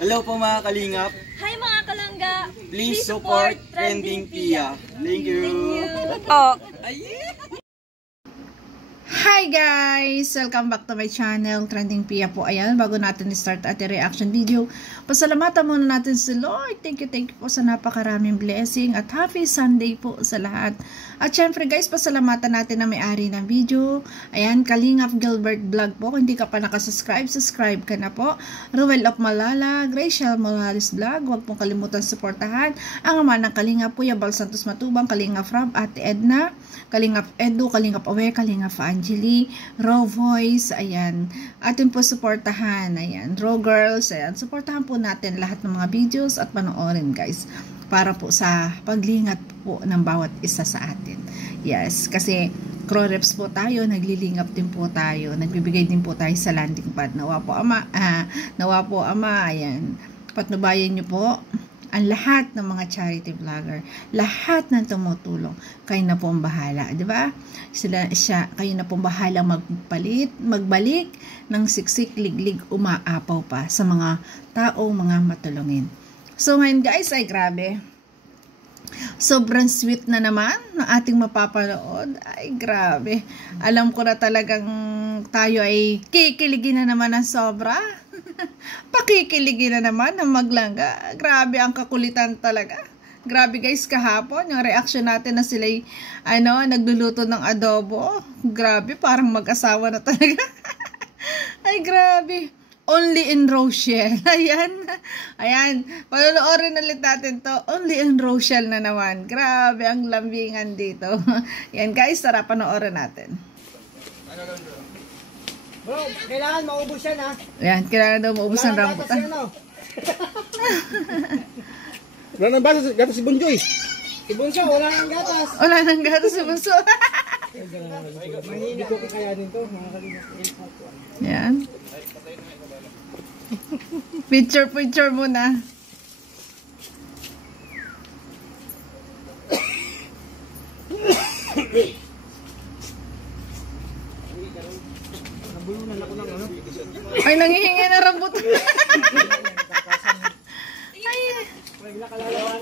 Hello po mga kalingap. Hi mga kalangga. Please support Trending Pia. Thank you. Oh. Hi guys! Welcome back to my channel, Trending Pia po. Ayan, bago natin start ating reaction video, pasalamatan muna natin si Lord. Thank you po sa napakaraming blessing at happy Sunday po sa lahat. At syempre guys, pasalamatan natin na may-ari ng video. Ayan, Kalingap Gilbert Vlog po. Kung hindi ka pa nakasubscribe, subscribe ka na po. Ruel of Malala, Gracial Morales Vlog. Huwag pong kalimutan suportahan ang ama ng Kalingap, Kuya Bal Santos Matubang, Kalingap Rob, Ate Edna, Kalingap Edu, Kalingap Awe, Kalingap Angeli, Raw Voice, ayan. Atin po suportahan, ayan. Raw Girls, ayan. Suportahan po natin lahat ng mga videos at panoorin guys. Para po sa paglingap po ng bawat isa sa atin. Yes, kasi crew reps po tayo, naglilingap din po tayo, nagbibigay din po tayo sa landing pad. Nawa po ama, ayan. Patnubayan nyo po ang lahat ng mga charity vlogger, lahat ng tumutulong, kayo na po ang bahala, di ba? Kayo na po ang bahala magbalik ng siksik, liglig, umaapaw pa sa mga taong mga matulungin. So ngayon guys, ay grabe. Sobrang sweet na naman ng ating mapapanood. Ay grabe. Alam ko na talagang tayo ay kikiligin na naman ng sobra. Pakikiligin na naman ng maglangga. Grabe ang kakulitan talaga. Grabe guys, kahapon yung reaction natin na sila'y nagluluto ng adobo. Grabe, parang mag-asawa na talaga. Ay grabe. Only in Rochelle. Ayan. Panonoorin ulit natin to. Only in Rochelle na naman. Grabe ang lambingan dito. Yan guys, tara panoorin natin. Bro, kailangan maubos yan ha. Ayan, kailangan daw maubos ang rambutan. Wala nang gatas si Bunjoy. Si Bunso, wala nang gatas. Wala nang gatas si Bunso. Hindi ko kakayanin to. Ayan. Picture muna. Ay, nangihingi na rambutan.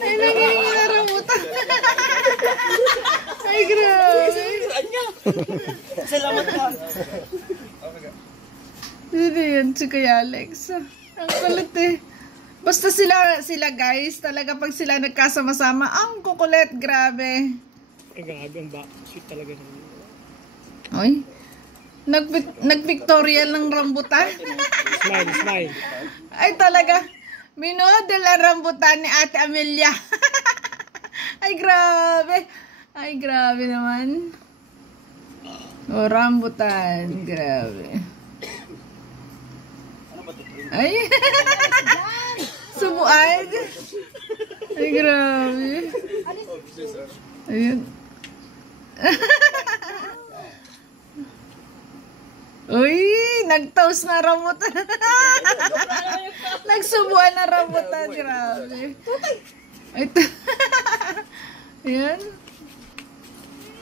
Ay, nangihingi na rambutan. Ay, grabe. Salamat ka. Hindi yan si Kuya Alex. Ang kulit eh. Basta sila guys, talaga pag sila nagkasama-sama, ang kukulit, grabe. Ay, grabe ang sweet talaga. Oy. Nag-pictorial ng rambutan. Smile. Ay talaga. Minodel ang rambutan ni Ate Amelia. Ay grabe. Ay grabe naman. O rambutan, grabe. Ay. Subuan. Ay grabe. Ayun. Uy, nag-toast na rambutan. Nagsubuan na rambutan, grabe. Ito. Ayan.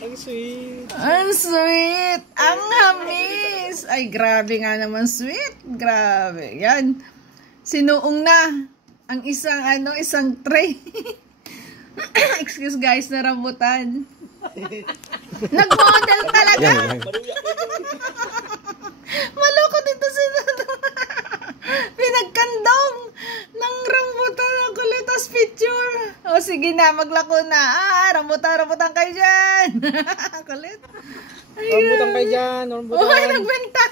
Ang sweet. Ang sweet. Ang hamis. Ay, grabe nga naman sweet. Grabe. Yan. Sinuong na ang isang tray. Excuse guys, na rambutan. Nag-model talaga. Maloko dito sila. Pinagkandong ng rambutan ang kulit as picture. O sige na, maglako na. Rambutan kayo dyan. Kulit. Rambutan kayo dyan. Uy, nagbenta.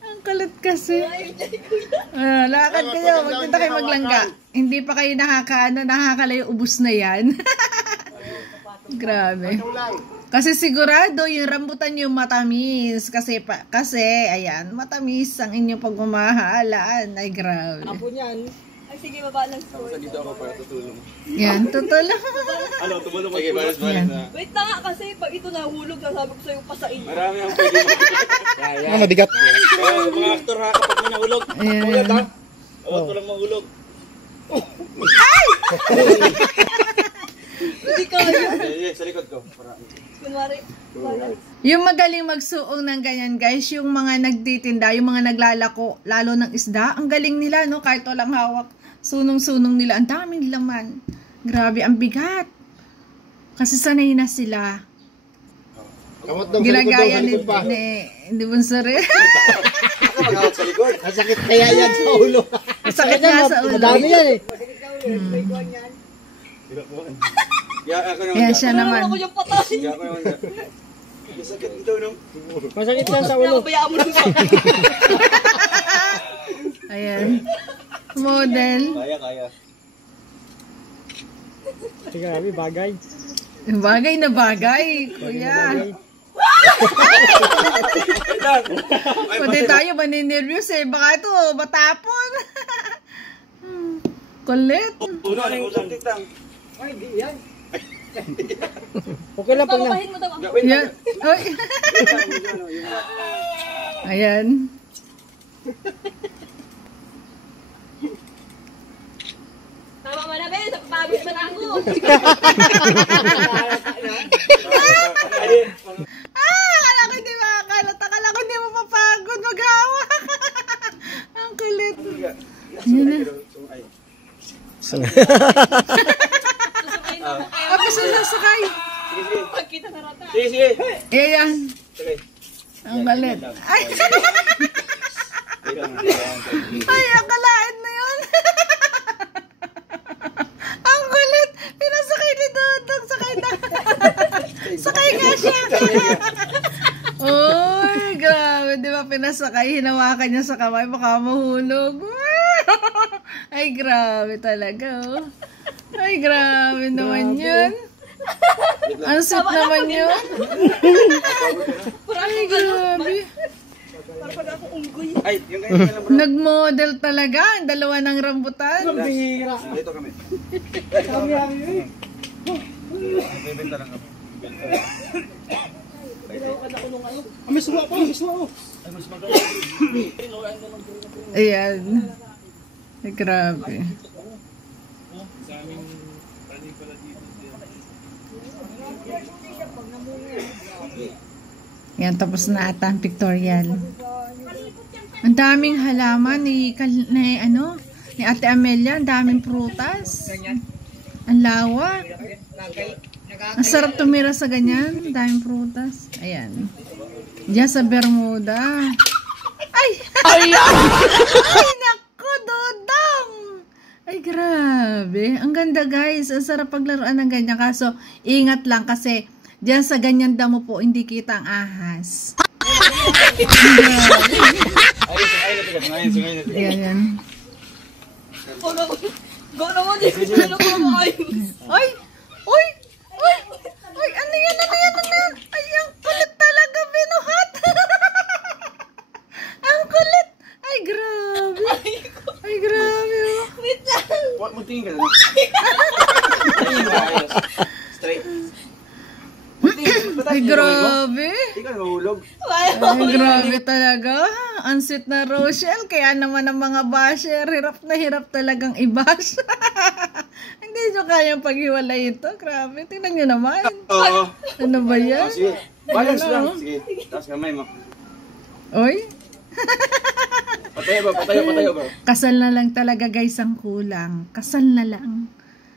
Ang kulit kasi. Lakad kayo. Magpunta kayo maglangga. Hindi pa kayo nakakalayo, ubus na yan. Grabe. Kasi sigurado yung rambutan yung matamis. Kasi ayan, matamis ang inyong pagmamahalan. Ay, grabe. Apo niyan. Ay, sige, babalang so. Dito ako para tutulong. Yan, tutulong. Tumulong ko. Sige, balas. Wait na nga kasi pag ito nahulog, sabi ko sa'yo pasain. Marami ang pwede Ang madigat. mga aktor ha, kapag may nahulog. Mahulog ha. Huwag ko lang mahulog. Ay! Hindi kaya. Sa likod ko. Kunwari. Yung magaling magsuong ng ganyan guys, yung mga nagtitinda, yung mga naglalako, lalo ng isda, ang galing nila no, kahit walang hawak, sunong-sunong nila, ang daming laman. Grabe, ang bigat. Kasi sanay na sila. Kamot daw Ginagaya sa likod pa. ni Bunso rin. Sa likod. Masakit kaya yan sa ulo. Masakit na sa ulo. Madami yan eh. Yan siya naman. Ako yung patasin. Sakit ito, no? Masakit yan sa ulo. Nabayaan mo lang sa Ayan. Model. Kaya. Grabe, bagay. Bagay na bagay, kuya. Pati tayo maninervyos eh. Baka ito, matapon. Kulit. Uno, ano yung titang? Ay, di yan. Okay lang pag na. Papahin mo daw ako. Yan. Ay. Ayan. Tama mo na, Ben. Pagpagod mo na ako. Akala ko hindi makakalat. Akala ko hindi mo papagod maghawak. Ang kulit. Yun na. Susukayin mo ako. Tapos na sakay. Pagkita na rata. Sige. Ayan. Sige. Ang kulit. Ay. Ay, akalain mo yun. Ang kulit. Pinasakay ni Dudong. Sakay nga siya. Uy, grabe. Di ba pinasakay? Hinawakan niya sa kamay. Baka mahulog. Ay, grabe talaga. Oh. Ay, grabe naman yun. Ang sweet naman yun. Ay, grabe. Para pag ako unggoy. Ay, yung ganyan lang, bro. Nag-model talaga. Ang dalawa ng rambutan. Dito kami. Bibenta lang kami. May suwa pa, may suwa oh. Ayan. Ay, grabe. Yan, tapos na ata ang pictorial. Ang daming halaman ni Ate Amelia. Ang daming prutas. Ang lawak. Ang sarap tumira sa ganyan. Ang daming prutas. Ayan. Diyan sa Bermuda. Ay! Ay, naku, Dodong! Ay, grabe. Ang ganda, guys. Ang sarap paglaruan ng ganyan. Kaso, ingat lang kasi diyan sa ganyan damo po, hindi kita ang ahas. Ayan, yan. Go naman din. Ano ko ayos. Ay! Uy! Uy! Uy! Ano yan? Ay, ang kulit talaga, binuhat! Ang kulit! Ay, grabe! Ay, grabe! Oh. Wait lang. What mo tingin ka na? Straight. Ay, grabe! Hindi ka mahulog. Ay, grabe talaga. Ang sweet na Rochelle. Kaya naman ang mga basher, hirap na hirap talagang i-bash. Hindi nyo kayang paghiwalay ito. Grabe, tingnan nyo naman. Oo. Ano ba yan? Sige. Balance lang. Sige. Taas kamay mo. Oy, Patayo ba? kasal na lang talaga guys ang kulang. Kasal na lang.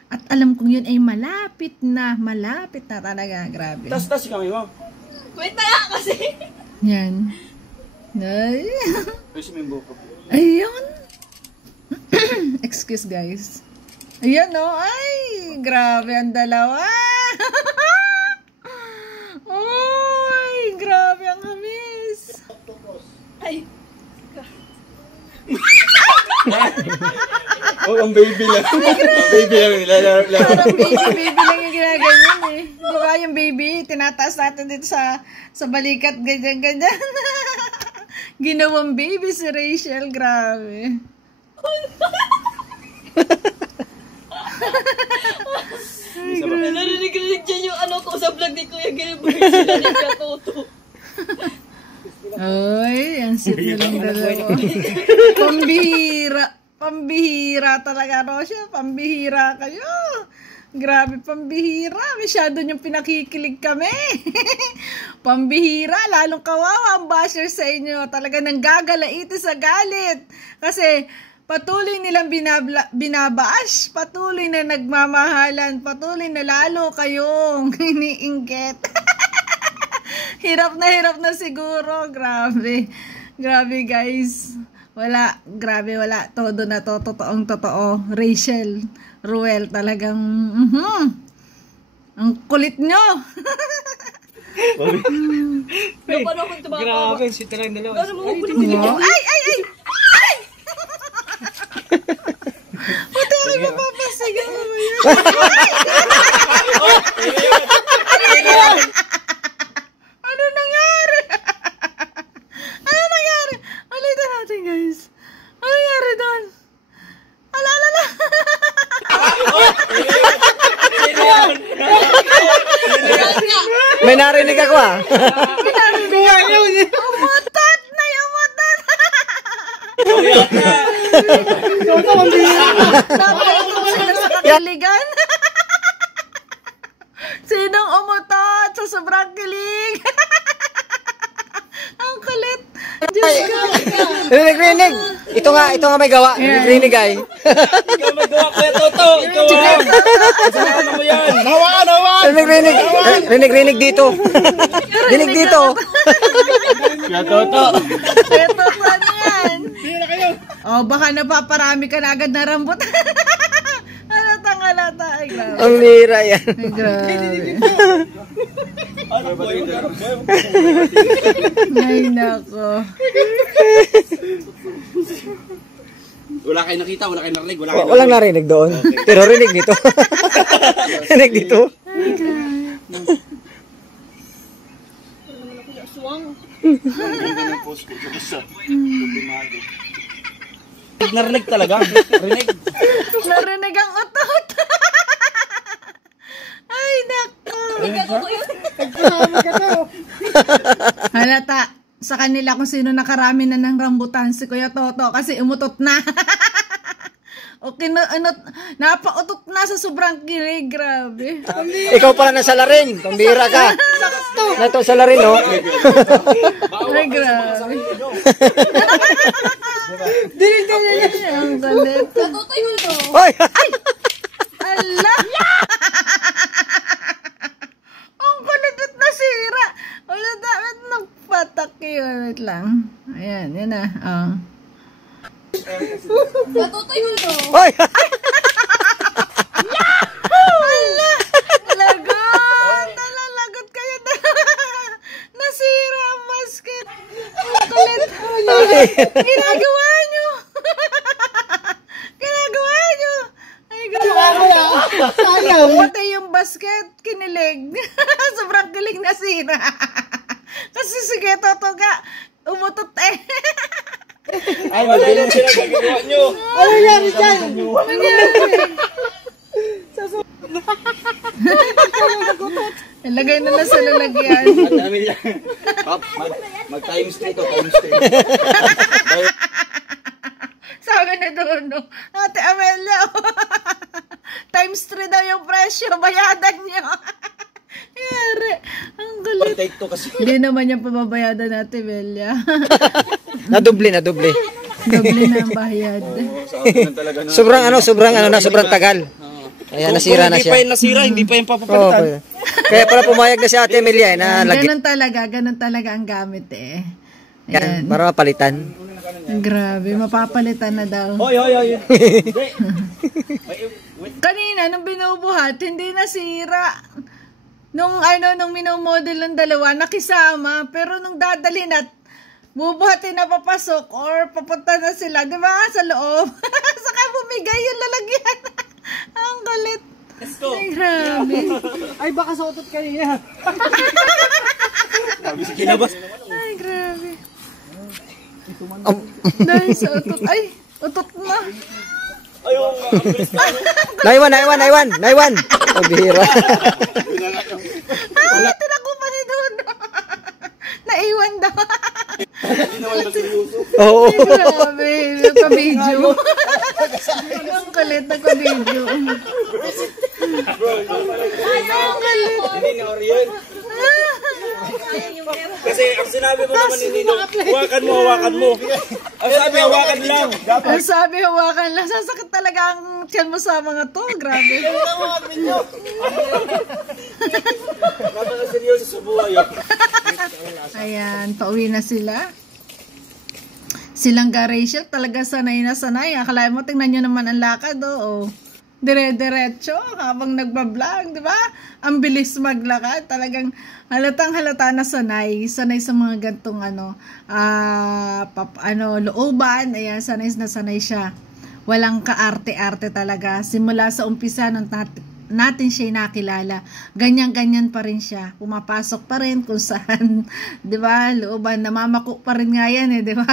At alam kong yun ay malapit na talaga. Grabe. Taas kamay mo. Wait na kasi. Yan. Ay. Ayusin mo yung buko. Ayun. Excuse guys. Ayan o. Ay, grabe ang dalawa. Ay, grabe ang hamis. Ay. Oh, ang baby lang. Ang baby lang. Parang baby lang yung ginaganyan eh. Di ba yung baby, tinataas natin dito sa balikat, ganyan. Ginawang baby si Rachel, grabe. Narinig dyan yung ano ko sa vlog ni Kuya Gilbert. Sila ni Katoto. Ay, ang sweet na lang dalawa. Pambihira talaga, Rosia. Pambihira kayo. Grabe, pambihira. Masyado niyong pinakikilig kami. Pambihira, lalong kawawa ang basher sa inyo. Talaga nang gagalaiti sa galit. Kasi patuloy nilang binabash, patuloy na nagmamahalan, patuloy na lalo kayong iniinggit. Hirap na siguro. Grabe. Grabe guys. Wala, grabe, wala. Todo na to, totoong totoo. Rachel, Ruel, talagang, ang kulit nyo. Paano akong tumakawa? Grabe, si talang dalawa. Paano mo kulit? Ay! Puti ako mapapasigaw mo yan. Ano nangyari? Ano nangyari? Ulitin natin guys. Ano nangyari doon? Ala. May narinig ako ah. Umutot na yung umutot. Napautot sila sa kakiligan. Sinong umutot sa sobrang kilig? Ang kulit. Diyos ko. Rinig. Ito nga may gawa. Rinig ay. Ikaw magawa ko yung toto. Ito kasama mo yan. Nawaan. Rinig dito. Rinig dito. Kaya toto. Ito, ano yan? Oh, baka napaparami ka na agad na rambut. Halata. Ay, grabe. Ang lira yan. Ay, grabe. Ay, nako. Wala kayo nakita, wala kayo narinig, Walang narinig doon. Pero rinig dito. Rinig dito. Ay, grabe. Narinig talaga. Rinig. Narinig ang utot. Ay, nako. Halata sa kanila kung sino nakarami na ng rambutan, si Kuya Toto kasi umutot na. O napautot na sa sobrang kilig, grabe. Ikaw pala nasa larin. Pambira ka. Na ito sa larin, no? Ay, grabe. Ang galit. Hoy! Ala! Ang kulit at nasira. Wala dapat nagpatak yun. Wait lang. Ayan, yan na. Hoy! Ala! Lagot! Ala, lagot kayo na. Nasira ang basket. Ang kulit. Ginagawa nyo. Ay, grabe. Pati yung basket, kinilig. Sobrang kilig na sira. Kasi sige, Toto ka, umutot eh. Ay, magaling sila gagawa nyo. Ano yan, dyan? Ilagay na lang sa lalagyan. Ang dami niya. Pop, mag-times 3 to, times 3. Sabi na doon, no? Ate Amelia, times 3 daw yung presyo, bayadan nyo. Yari, ang galit. Take 2 kasi. Hindi naman yung pababayadan natin, Amelia. Nadoble. Doble na ang bayad. Sa akin talaga na. Sobrang tagal. Kaya nasira na siya. Hindi pa yung Oo, papapalitan. kaya pala pumayag na si Ate Amelia na lagyan. Ganun talaga ang gamit eh. Yan, Ayan. para mapalitan. Grabe, mapapalitan na daw. Hoy. Kanina, nung binubuhat, hindi nasira. Nung minomodel ng dalawa, nakisama. Pero nung dadalhin at bubuhatin na papasok or papunta na sila, di ba, sa loob? Saka bumigay yung lalagyan. Ang galit. Let's go. Ay, grabe. Ay, baka sa utot kanina. Kinabas. Ay, grabe. Dahil sa utot. Ay, utot na. Ayun, Naiwan. Pabihira. Tinako pa ni Dono. Naiwan daw. Oo. Ay, grabe. Nagpa-video. Ang kulit, nagpa-video. Ariel. Kasi ang sinabi mo naman ni Nino, hawakan mo. Ang sabi, hawakan lang. Ang sabi, hawakan lang. Sasakit talaga ang tiyan mo sa mga to. Grabe. Napaka-seryoso sa buhay. Ayan, pauwi na sila. Silang Rachel, talaga sanay na sanay. Akalain mo, tingnan nyo naman ang lakad, oh. Dire-diretso habang nagbablog, di ba? Ang bilis maglakad. Talagang halatang halata na sanay. Sanay sa mga gantong looban. Ayan, sanay na sanay siya. Walang kaarte-arte talaga. Simula sa umpisa nung natin siya nakilala, ganyan-ganyan pa rin siya. Pumapasok pa rin kung saan, 'di ba? Looban, namamako pa rin nga yan, 'di ba?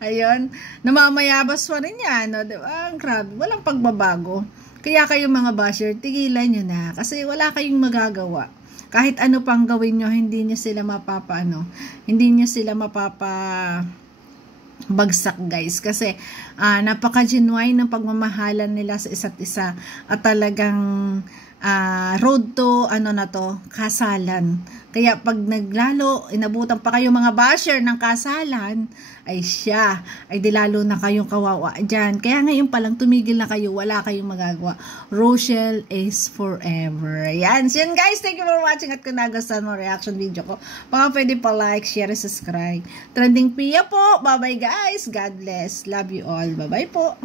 Ayun, namamayabas pa rin yan, no? 'Di ba? Grabe, walang pagbabago. Kaya kayo mga basher, tigilan niyo na kasi wala kayong magagawa. Kahit ano pang gawin niyo, hindi niyo sila bagsak guys, kasi napaka-genuine ng pagmamahalan nila sa isa't isa at talagang road to kasalan. Kaya pag naglalo inabutan pa kayo mga basher ng kasalan, ay siya ay di lalo na kayong kawawa dyan. Kaya ngayon pa lang tumigil na kayo, wala kayong magagawa. Rochelle is forever. Yan. So yun guys, thank you for watching at kung nagustuhan mo reaction video ko, baka pwede pa like, share, subscribe. Trending Pia po. Bye bye guys. God bless. Love you all. Bye bye po.